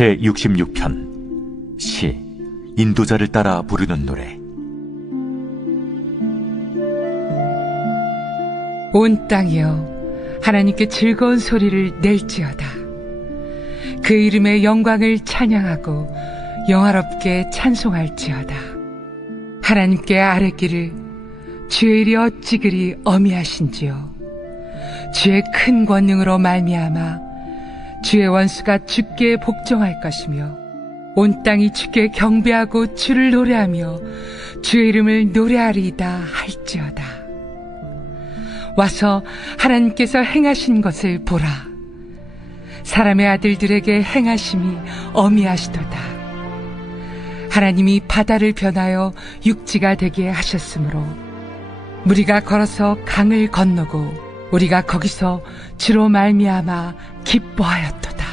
제66편 시 인도자를 따라 부르는 노래. 온 땅이여 하나님께 즐거운 소리를 낼지어다. 그 이름의 영광을 찬양하고 영화롭게 찬송할지어다. 하나님께 아뢰기를 주의 일이 어찌 그리 어미하신지요. 주의 큰 권능으로 말미암아 주의 원수가 주께 복종할 것이며 온 땅이 주께 경배하고 주를 노래하며 주의 이름을 노래하리이다 할지어다. 와서 하나님께서 행하신 것을 보라. 사람의 아들들에게 행하심이 어미하시도다. 하나님이 바다를 변하여 육지가 되게 하셨으므로 무리가 걸어서 강을 건너고 우리가 거기서 주로 말미암아 기뻐하였도다.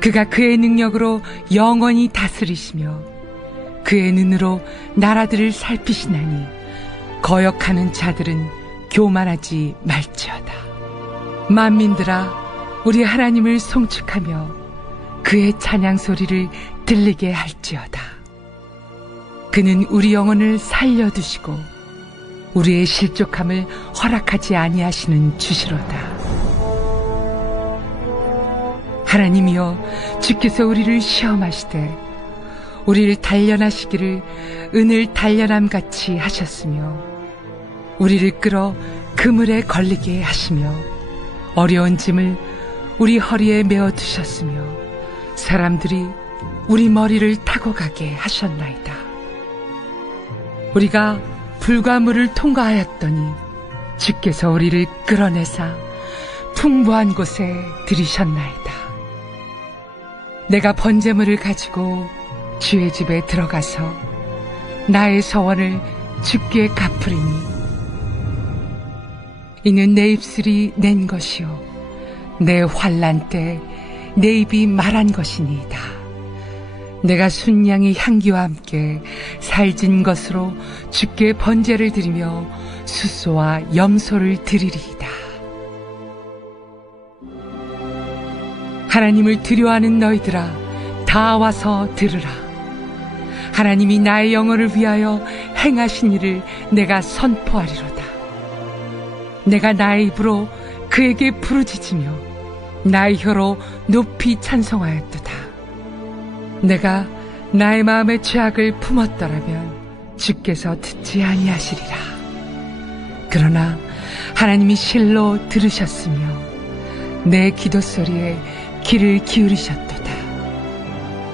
그가 그의 능력으로 영원히 다스리시며 그의 눈으로 나라들을 살피시나니 거역하는 자들은 교만하지 말지어다. 만민들아 우리 하나님을 송축하며 그의 찬양 소리를 들리게 할지어다. 그는 우리 영혼을 살려두시고 우리의 실족함을 허락하지 아니하시는 주시로다. 하나님이여 주께서 우리를 시험하시되 우리를 단련하시기를 은을 단련함같이 하셨으며 우리를 끌어 그물에 걸리게 하시며 어려운 짐을 우리 허리에 메어 두셨으며 사람들이 우리 머리를 타고 가게 하셨나이다. 우리가 불과 물을 통과하였더니 주께서 우리를 끌어내사 풍부한 곳에 들이셨나이다. 내가 번제물을 가지고 주의 집에 들어가서 나의 서원을 주께 갚으리니 이는 내 입술이 낸 것이요 내 환난 때 내 입이 말한 것이니이다. 내가 순양의 향기와 함께 살진 것으로 주께 번제를 드리며 숫소와 염소를 드리리이다. 하나님을 두려워하는 너희들아 다 와서 들으라. 하나님이 나의 영혼을 위하여 행하신 일을 내가 선포하리로다. 내가 나의 입으로 그에게 부르짖으며 나의 혀로 높이 찬송하였도다. 내가 나의 마음의 죄악을 품었더라면 주께서 듣지 아니하시리라. 그러나 하나님이 실로 들으셨으며 내 기도 소리에 귀를 기울이셨도다.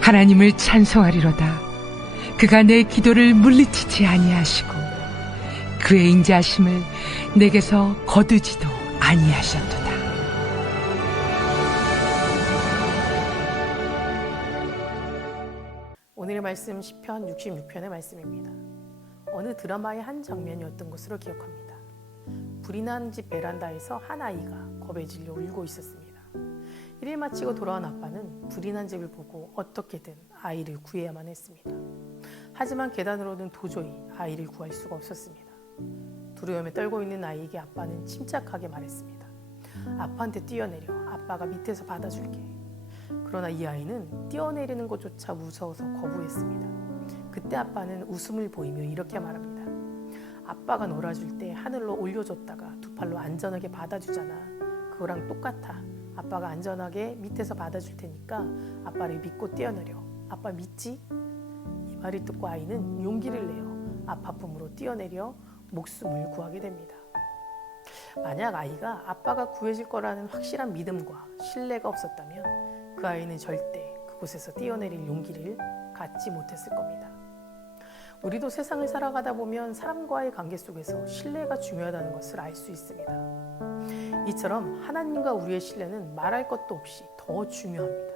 하나님을 찬송하리로다. 그가 내 기도를 물리치지 아니하시고 그의 인자하심을 내게서 거두지도 아니하셨도다. 오늘의 말씀 시편 66편의 말씀입니다. 어느 드라마의 한 장면이었던 것으로 기억합니다. 불이 난 집 베란다에서 한 아이가 겁에 질려 울고 있었습니다. 일을 마치고 돌아온 아빠는 불이 난 집을 보고 어떻게든 아이를 구해야만 했습니다. 하지만 계단으로는 도저히 아이를 구할 수가 없었습니다. 두려움에 떨고 있는 아이에게 아빠는 침착하게 말했습니다. 아빠한테 뛰어내려 아빠가 밑에서 받아줄게. 그러나 이 아이는 뛰어내리는 것조차 무서워서 거부했습니다. 그때 아빠는 웃음을 보이며 이렇게 말합니다. 아빠가 놀아줄 때 하늘로 올려줬다가 두 팔로 안전하게 받아주잖아. 그거랑 똑같아. 아빠가 안전하게 밑에서 받아줄 테니까 아빠를 믿고 뛰어내려. 아빠 믿지? 이 말을 듣고 아이는 용기를 내어 아빠 품으로 뛰어내려 목숨을 구하게 됩니다. 만약 아이가 아빠가 구해질 거라는 확실한 믿음과 신뢰가 없었다면 그 아이는 절대 그곳에서 뛰어내릴 용기를 갖지 못했을 겁니다. 우리도 세상을 살아가다 보면 사람과의 관계 속에서 신뢰가 중요하다는 것을 알 수 있습니다. 이처럼 하나님과 우리의 신뢰는 말할 것도 없이 더 중요합니다.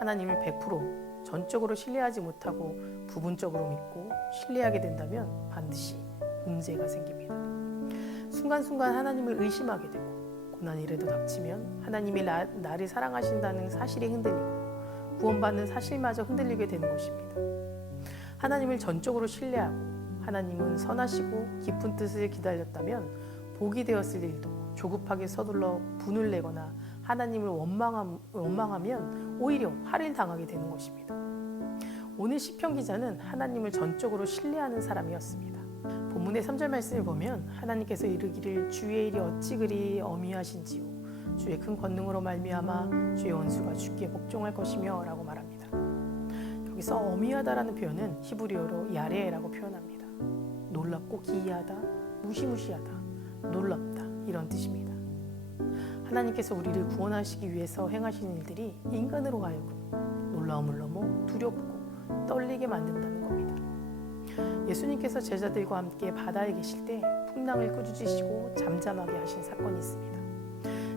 하나님을 100% 전적으로 신뢰하지 못하고 부분적으로 믿고 신뢰하게 된다면 반드시 문제가 생깁니다. 순간순간 하나님을 의심하게 되고 고난이라도 닥치면 하나님이 나를 사랑하신다는 사실이 흔들리고 구원받는 사실마저 흔들리게 되는 것입니다. 하나님을 전적으로 신뢰하고 하나님은 선하시고 깊은 뜻을 기다렸다면 복이 되었을 일도 조급하게 서둘러 분을 내거나 하나님을 원망하면 오히려 화를 당하게 되는 것입니다. 오늘 시편 기자는 하나님을 전적으로 신뢰하는 사람이었습니다. 본문의 3절 말씀을 보면 하나님께서 이르기를 주의 일이 어찌 그리 어미하신지요 주의 큰 권능으로 말미암아 주의 원수가 주께 복종할 것이며 라고 말합니다. 여기서 어미하다라는 표현은 히브리어로 야레라고 표현합니다. 놀랍고 기이하다, 무시무시하다, 놀랍다 이런 뜻입니다. 하나님께서 우리를 구원하시기 위해서 행하시는 일들이 인간으로 하여금 놀라움을 넘어 두렵고 떨리게 만든다는 겁니다. 예수님께서 제자들과 함께 바다에 계실 때 풍랑을 꾸짖으시고 잠잠하게 하신 사건이 있습니다.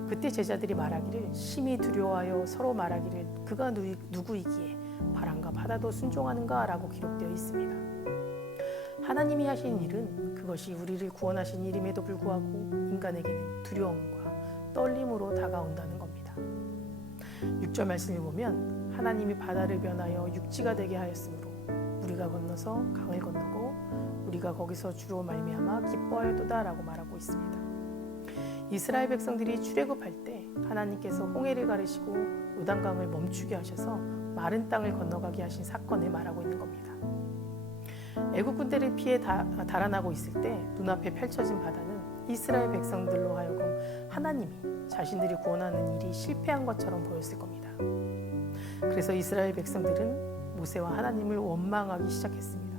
그때 제자들이 말하기를 심히 두려워하여 서로 말하기를 그가 누구이기에 바람과 바다도 순종하는가 라고 기록되어 있습니다. 하나님이 하신 일은 그것이 우리를 구원하신 일임에도 불구하고 인간에게는 두려움과 떨림으로 다가온다는 겁니다. 6절 말씀을 보면 하나님이 바다를 변하여 육지가 되게 하였으므로 우리가 건너서 강을 건너고 우리가 거기서 주로 말미암아 기뻐하였도다 라고 말하고 있습니다. 이스라엘 백성들이 출애굽할 때 하나님께서 홍해를 가르시고 요단강을 멈추게 하셔서 마른 땅을 건너가게 하신 사건을 말하고 있는 겁니다. 애국 군대를 피해 달아나고 있을 때 눈앞에 펼쳐진 바다는 이스라엘 백성들로 하여금 하나님이 자신들이 구원하는 일이 실패한 것처럼 보였을 겁니다. 그래서 이스라엘 백성들은 모세와 하나님을 원망하기 시작했습니다.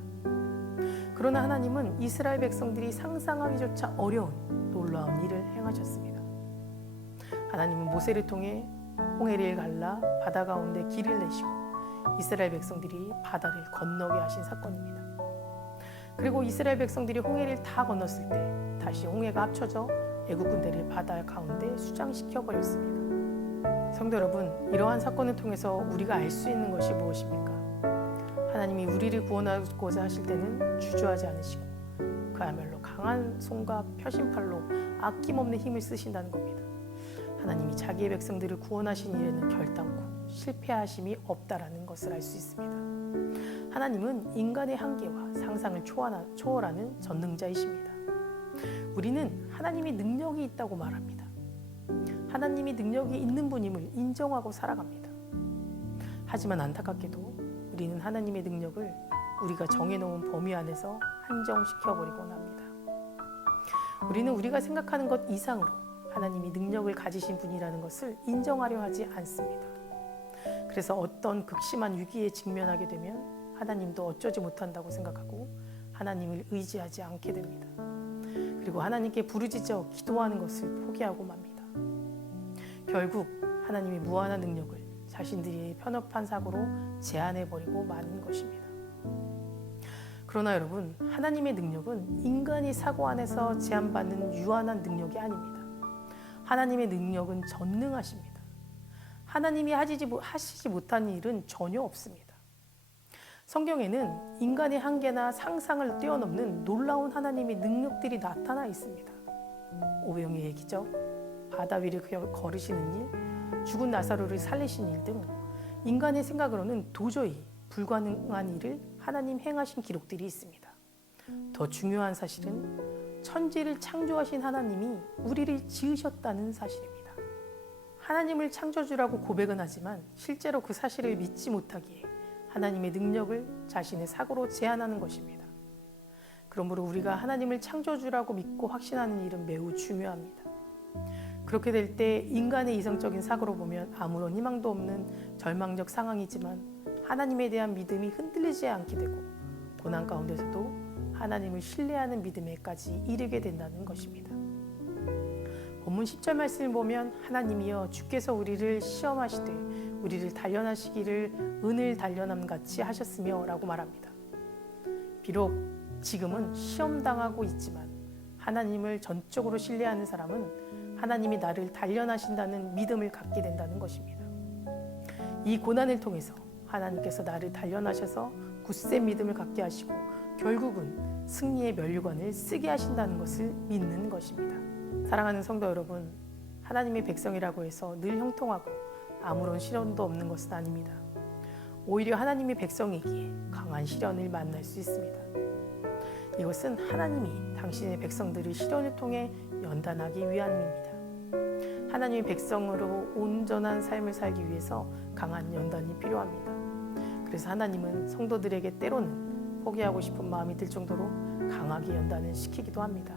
그러나 하나님은 이스라엘 백성들이 상상하기조차 어려운 놀라운 일을 행하셨습니다. 하나님은 모세를 통해 홍해를 갈라 바다 가운데 길을 내시고 이스라엘 백성들이 바다를 건너게 하신 사건입니다. 그리고 이스라엘 백성들이 홍해를 다 건넜을 때 다시 홍해가 합쳐져 애국 군대를 바다 가운데 수장시켜 버렸습니다. 성도 여러분, 이러한 사건을 통해서 우리가 알 수 있는 것이 무엇입니까? 하나님이 우리를 구원하고자 하실 때는 주저하지 않으시고 그야말로 강한 손과 표심팔로 아낌없는 힘을 쓰신다는 겁니다. 하나님이 자기의 백성들을 구원하신 일에는 결단코 실패하심이 없다라는 것을 알 수 있습니다. 하나님은 인간의 한계와 상상을 초월하는 전능자이십니다. 우리는 하나님이 능력이 있다고 말합니다. 하나님이 능력이 있는 분임을 인정하고 살아갑니다. 하지만 안타깝게도 우리는 하나님의 능력을 우리가 정해놓은 범위 안에서 한정시켜버리곤 합니다. 우리는 우리가 생각하는 것 이상으로 하나님이 능력을 가지신 분이라는 것을 인정하려 하지 않습니다. 그래서 어떤 극심한 위기에 직면하게 되면 하나님도 어쩌지 못한다고 생각하고 하나님을 의지하지 않게 됩니다. 그리고 하나님께 부르짖어 기도하는 것을 포기하고 맙니다. 결국 하나님의 무한한 능력을 자신들이 편협한 사고로 제한해버리고 마는 것입니다. 그러나 여러분, 하나님의 능력은 인간이 사고 안에서 제한받는 유한한 능력이 아닙니다. 하나님의 능력은 전능하십니다. 하나님이 하시지 못한 일은 전혀 없습니다. 성경에는 인간의 한계나 상상을 뛰어넘는 놀라운 하나님의 능력들이 나타나 있습니다. 오병이의 얘기죠. 바다 위를 걸으시는 일, 죽은 나사로를 살리신 일 등 인간의 생각으로는 도저히 불가능한 일을 하나님 행하신 기록들이 있습니다. 더 중요한 사실은 천지를 창조하신 하나님이 우리를 지으셨다는 사실입니다. 하나님을 창조주라고 고백은 하지만 실제로 그 사실을 믿지 못하기에 하나님의 능력을 자신의 사고로 제한하는 것입니다. 그러므로 우리가 하나님을 창조주라고 믿고 확신하는 일은 매우 중요합니다. 그렇게 될 때 인간의 이성적인 사고로 보면 아무런 희망도 없는 절망적 상황이지만 하나님에 대한 믿음이 흔들리지 않게 되고 고난 가운데서도 하나님을 신뢰하는 믿음에까지 이르게 된다는 것입니다. 본문 10절 말씀을 보면 하나님이여 주께서 우리를 시험하시되 우리를 단련하시기를 은을 단련함 같이 하셨으며 라고 말합니다. 비록 지금은 시험당하고 있지만 하나님을 전적으로 신뢰하는 사람은 하나님이 나를 단련하신다는 믿음을 갖게 된다는 것입니다. 이 고난을 통해서 하나님께서 나를 단련하셔서 굳센 믿음을 갖게 하시고 결국은 승리의 면류관을 쓰게 하신다는 것을 믿는 것입니다. 사랑하는 성도 여러분, 하나님의 백성이라고 해서 늘 형통하고 아무런 시련도 없는 것은 아닙니다. 오히려 하나님의 백성이기에 강한 시련을 만날 수 있습니다. 이것은 하나님이 당신의 백성들을 시련을 통해 연단하기 위함입니다. 하나님의 백성으로 온전한 삶을 살기 위해서 강한 연단이 필요합니다. 그래서 하나님은 성도들에게 때로는 포기하고 싶은 마음이 들 정도로 강하게 연단을 시키기도 합니다.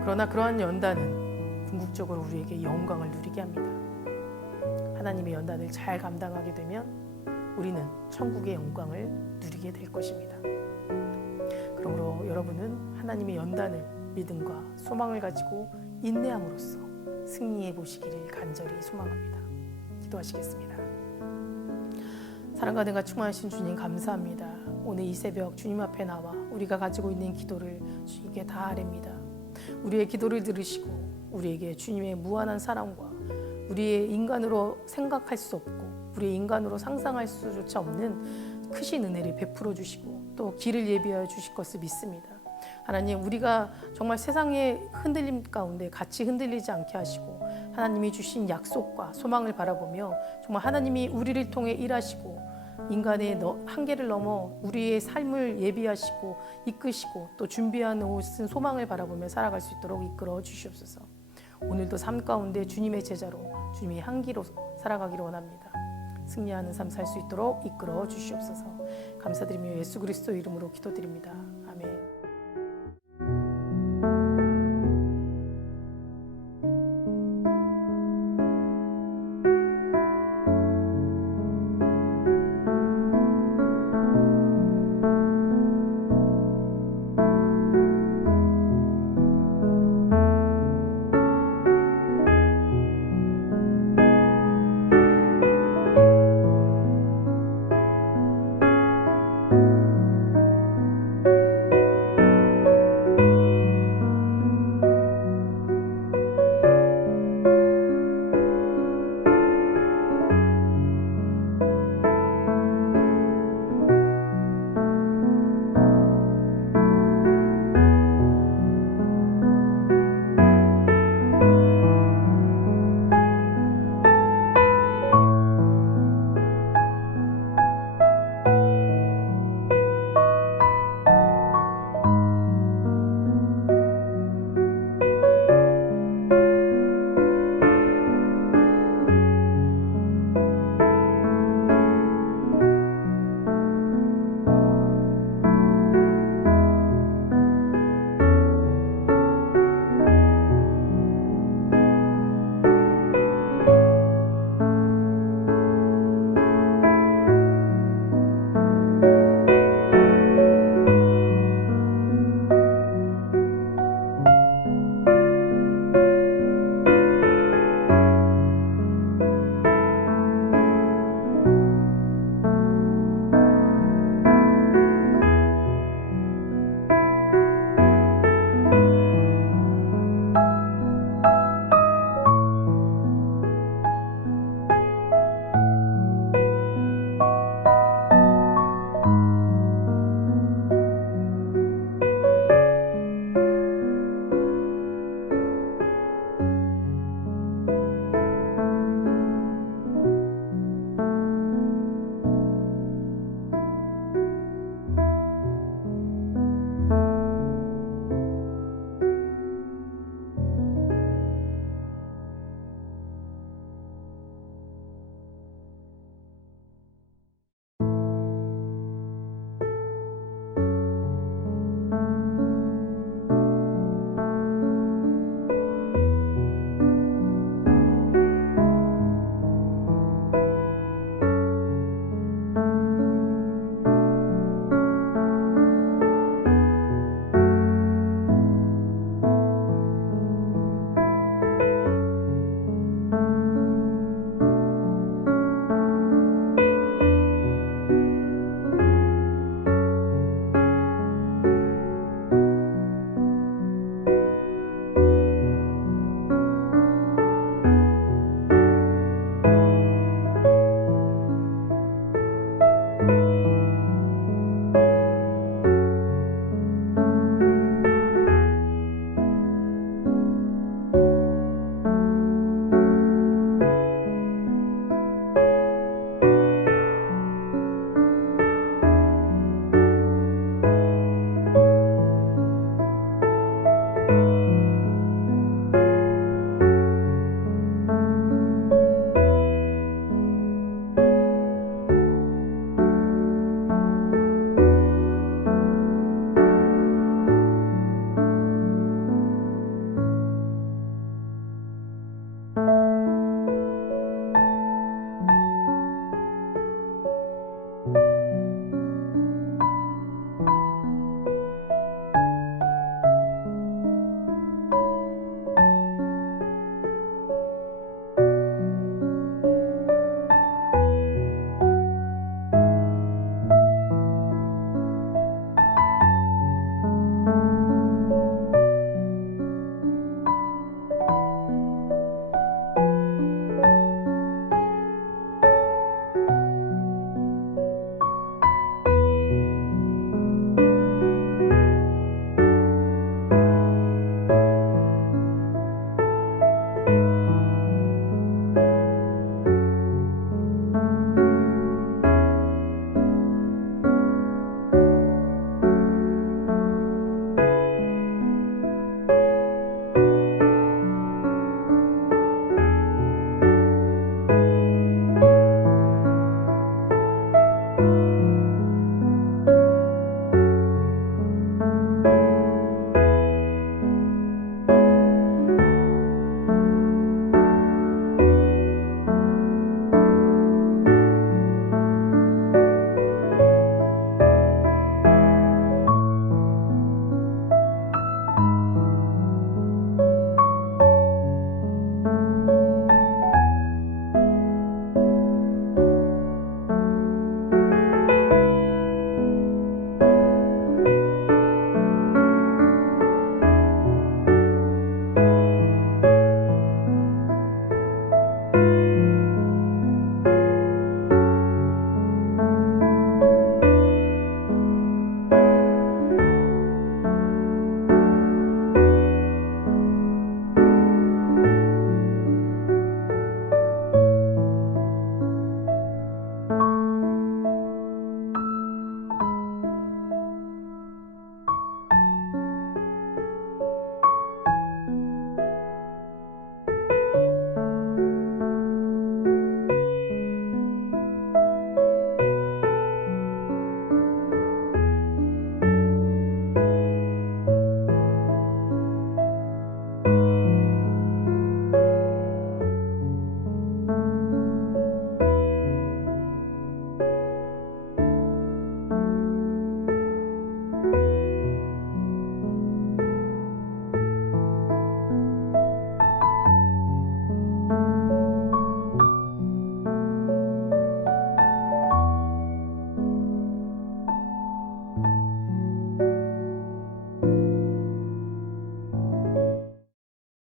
그러나 그러한 연단은 궁극적으로 우리에게 영광을 누리게 합니다. 하나님의 연단을 잘 감당하게 되면 우리는 천국의 영광을 누리게 될 것입니다. 그러므로 여러분은 하나님의 연단을 믿음과 소망을 가지고 인내함으로써 승리해 보시기를 간절히 소망합니다. 기도하시겠습니다. 사랑과 은혜가 충만하신 주님 감사합니다. 오늘 이 새벽 주님 앞에 나와 우리가 가지고 있는 기도를 주님께 다 아뢰입니다. 우리의 기도를 들으시고 우리에게 주님의 무한한 사랑과 우리의 인간으로 생각할 수 없고 우리의 인간으로 상상할 수조차 없는 크신 은혜를 베풀어 주시고 또 길을 예비하여 주실 것을 믿습니다. 하나님, 우리가 정말 세상의 흔들림 가운데 같이 흔들리지 않게 하시고 하나님이 주신 약속과 소망을 바라보며 정말 하나님이 우리를 통해 일하시고 인간의 한계를 넘어 우리의 삶을 예비하시고 이끄시고 또 준비해 놓으신 소망을 바라보며 살아갈 수 있도록 이끌어 주시옵소서. 오늘도 삶 가운데 주님의 제자로 주님의 향기로 살아가기를 원합니다. 승리하는 삶 살 수 있도록 이끌어 주시옵소서. 감사드리며 예수 그리스도 이름으로 기도드립니다.